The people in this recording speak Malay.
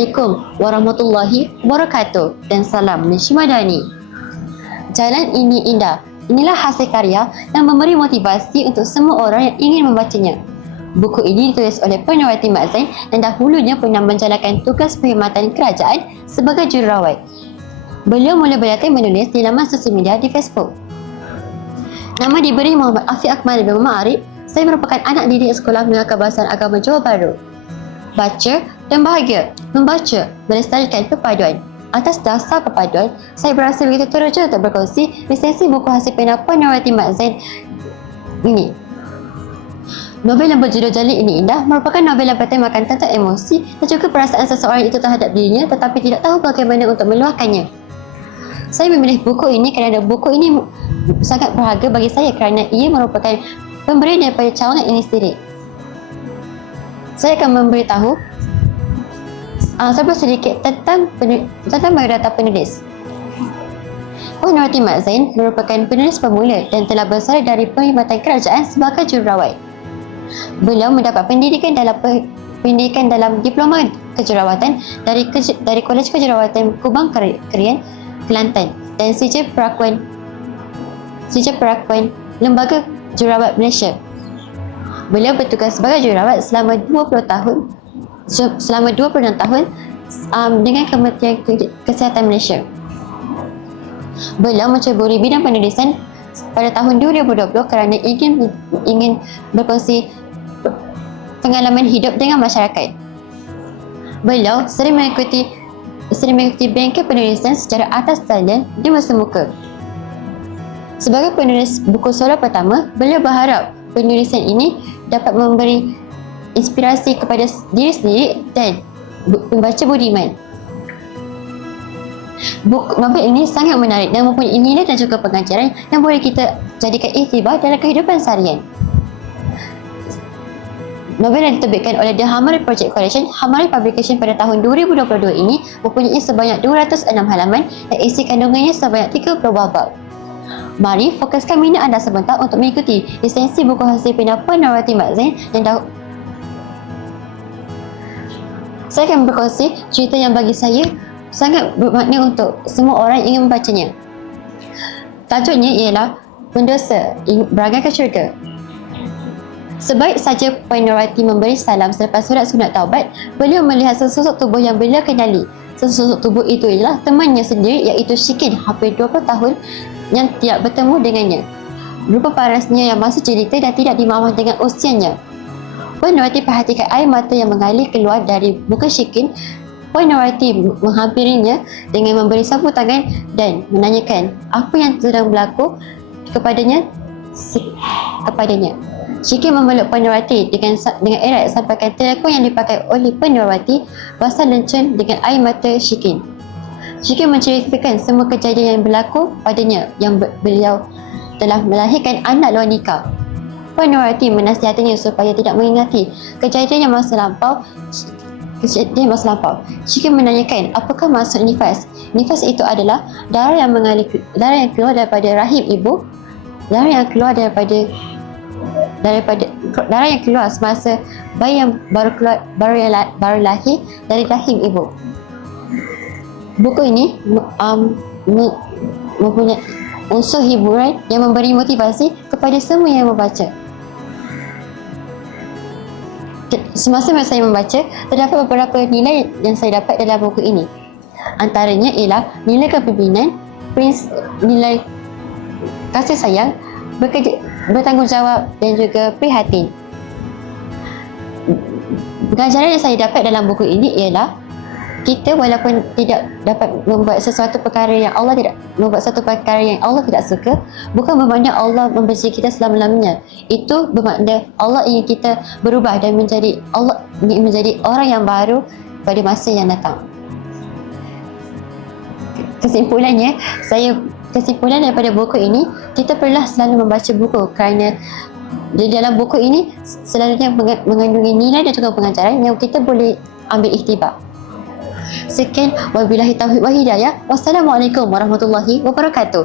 Assalamualaikum warahmatullahi wabarakatuh dan salam Malaysia Madani. Jalan ini indah. Inilah hasil karya yang memberi motivasi untuk semua orang yang ingin membacanya. Buku ini ditulis oleh Penerawati Mak Zain dan dahulunya pernah menjalankan tugas perkhidmatan kerajaan sebagai jururawat. Beliau mula berlatih menulis di laman sosial media di Facebook. Nama diberi Muhammad Afiq Akmal bin Muhammad Arif. Saya merupakan anak didik Sekolah Menengah Kebahasaan Agama Johor Bahru. Baca dan bahagia. Membaca melestarikan perpaduan. Atas dasar perpaduan, saya berasa begitu teruja untuk berkongsi resensi buku hasil pena Penerawati Mak Zain ini. Novel yang berjudul Jalan Ini Indah merupakan novel yang bertemakan tentang emosi dan juga perasaan seseorang itu terhadap dirinya tetapi tidak tahu bagaimana untuk meluahkannya. Saya memilih buku ini kerana buku ini sangat berharga bagi saya kerana ia merupakan pemberian daripada cawangan ini sendiri. Saya akan memberitahu sedikit tentang biodata penulis. Penerawati Mak Zain merupakan penulis pemula dan telah bersalin dari perkhidmatan kerajaan sebagai jururawat. Beliau mendapat pendidikan dalam diploma kejurawatan dari Kolej Kejurawatan Kubang Kerian, Kelantan dan sijil perakuan Lembaga Jururawat Malaysia. Beliau bertugas sebagai jururawat selama 26 tahun dengan Kementerian Kesihatan Malaysia. Beliau menceburi bidang penulisan pada tahun 2020 kerana ingin berkongsi pengalaman hidup dengan masyarakat. Beliau sering mengikuti bengkel penulisan secara atas talian di masa muka. Sebagai penulis buku solo pertama, beliau berharap penulisan ini dapat memberi inspirasi kepada diri sendiri dan pembaca budiman. Novel ini sangat menarik dan mempunyai nilai dan juga pengajaran yang boleh kita jadikan iktibar dalam kehidupan seharian. Novel yang diterbitkan oleh The Hamari Project Collection, Hamari Publication pada tahun 2022 ini mempunyai sebanyak 206 halaman dan isi kandungannya sebanyak 30 buah bab. Mari fokuskan minat anda sebentar untuk mengikuti lisensi buku hasil pena Penerawati Mak Zain dan saya akan berkongsi cerita yang bagi saya sangat bermakna untuk semua orang yang ingin membacanya. Tajuknya ialah Pendosa Berangan ke Syurga. Sebaik saja Penerawati memberi salam selepas surat sunat taubat, beliau melihat sesosok tubuh yang beliau kenali. Sesosok tubuh itu ialah temannya sendiri iaitu Shikin, hampir 20 tahun yang tidak bertemu dengannya. Rupa parasnya yang masih jelita dan tidak dimaafkan dengan usianya. Penerawati perhatikan air mata yang mengalir keluar dari muka Shikin. Penerawati menghampirinya dengan memberi sapu tangan dan menanyakan apa yang sedang berlaku kepadanya. Shikin memeluk Penerawati dengan erat sampaikan telekong yang dipakai oleh Penerawati basah lencun dengan air mata Shikin. Shikin menceritakan semua kejadian yang berlaku padanya yang beliau telah melahirkan anak luar nikah. Penerawati menasihatinya supaya tidak mengingati kejadian masa lampau. Shikin menanyakan apakah maksud nifas. Nifas itu adalah darah yang keluar daripada rahim ibu, darah yang keluar semasa bayi yang baru lahir dari rahim ibu. Buku ini mempunyai unsur hiburan yang memberi motivasi kepada semua yang membaca. Semasa saya membaca, terdapat beberapa nilai yang saya dapat dalam buku ini. Antaranya ialah nilai kepimpinan, nilai kasih sayang, bertanggungjawab dan juga prihatin. Pengajaran yang saya dapat dalam buku ini ialah kita walaupun tidak dapat membuat sesuatu perkara yang Allah tidak suka, bukan bermakna Allah membenci kita selama-lamanya. Itu bermakna Allah ingin kita berubah dan menjadi orang yang baru pada masa yang datang. Kesimpulan daripada buku ini, kita perlulah selalu membaca buku kerana di dalam buku ini selalunya mengandungi nilai dan juga pengajaran yang kita boleh ambil iktibar. Sekian, wabillahi taufiq wal hidayah. Wassalamualaikum warahmatullahi wabarakatuh.